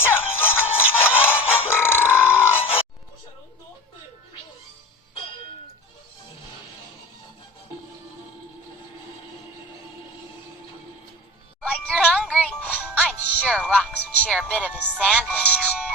Like you're hungry. I'm sure Rox would share a bit of his sandwich.